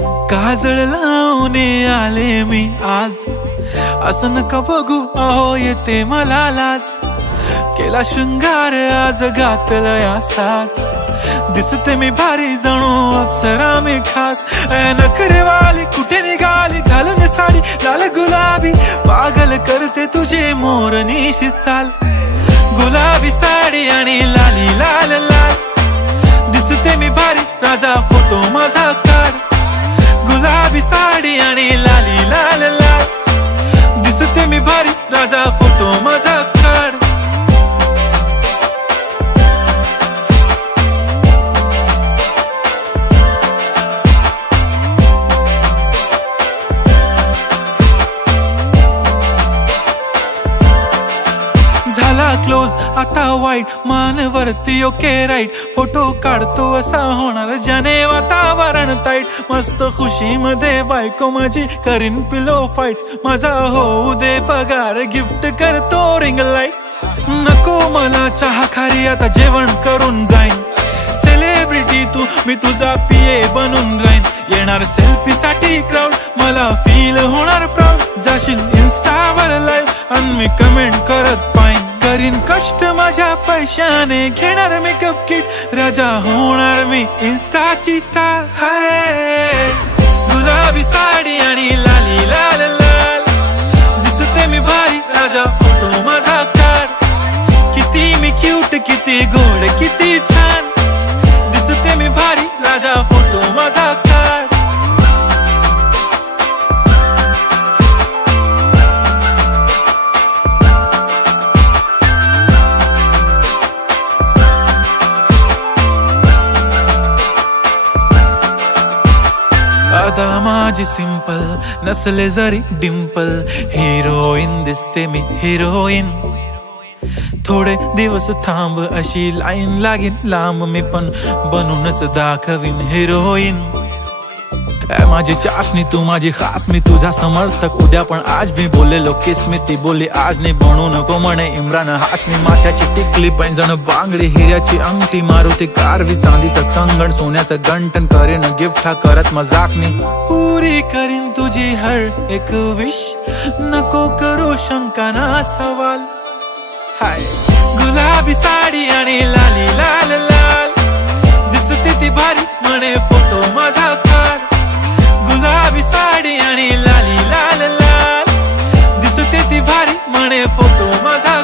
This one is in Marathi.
काजळ लावून आले मी आज, असं नका बघू अहो येते मला लाज। केला शृंगार आज घातला साज, दिसते मी भारी जणू अप्सरा मी खास। नखरेवाली कुठे निघाली घालून साडी लाल गुलाबी, पागल करते तुझे मोरनीशी चाल। गुलाबी साडी आणि लाली लाल लाल, दिसते मी भारी राजा फोटो माझा काढ। गुलाबी साडी आणि लाली लाल लाल, दिसते मी भारी राजा फोटो माझा काढ। झाला क्लोज आता वाईट मानवरती ओके राईट, फोटो काढतो असा होणार ज्याने वातावरण ताईट। मस्त खुशी मध्ये बायको माझी करीन पिलो फाईट, माझा होऊ दे पगार गिफ्ट करतो रिंग लाईट। नको मला चहा खारी आता जेवण करून जाईन, सेलिब्रिटी तू मी तुझा पिये बनून राहीन। येणार सेल्फी साठी क्राऊड मला फील होणार प्राऊड, जाशील इन्स्टावर लाईव्ह आणि मी कमेंट करत पाईन। करीन कष्ट माझ्या पैशाने घेणार मेकअप किट, राजा होणार मी इन्स्टाची स्टार। हाय गुलाबी साडी आणि लाली लाल लाल, दिसते मी भारी राजा फोटो माझा काढ। किती मी क्यूट किती गोड किती छान, दिसते मी भारी राजा फोटो माझा काढ। आता माझी सिंपल नसले जरी डिंपल, हिरोईन दिसते मी हिरोईन। थोडे दिवस थांब अशी लाईन लागेल लांब, मी पण बनूनच दाखवीन हिरोईन। माझी चाशनी तू माझी खास, मी तुझा समर्थक उद्या पण आज मी बोललेलो किस मी, ती बोली आज नाही बनू नको म्हणे इम्रान हाशमी। माथ्याची टिकली पैंजण बांगडी हिऱ्याची अंगठी, मारुती कारवी चांदीचं कंगण सोन्याचं गंटन, करीन गिफ्ट हा करत मजाकनी। पुरी करीन तुझी हर एक विश, नको करू शंका ना सवाल। हाय गुलाबी साडी आणि लाली लाल लाल, दिसते ती भारी म्हणे फोटो माझा काढ। गुलाबी साडी आणि लाली लाल लाल, दिसते ती भारी म्हणे फोटो माझा।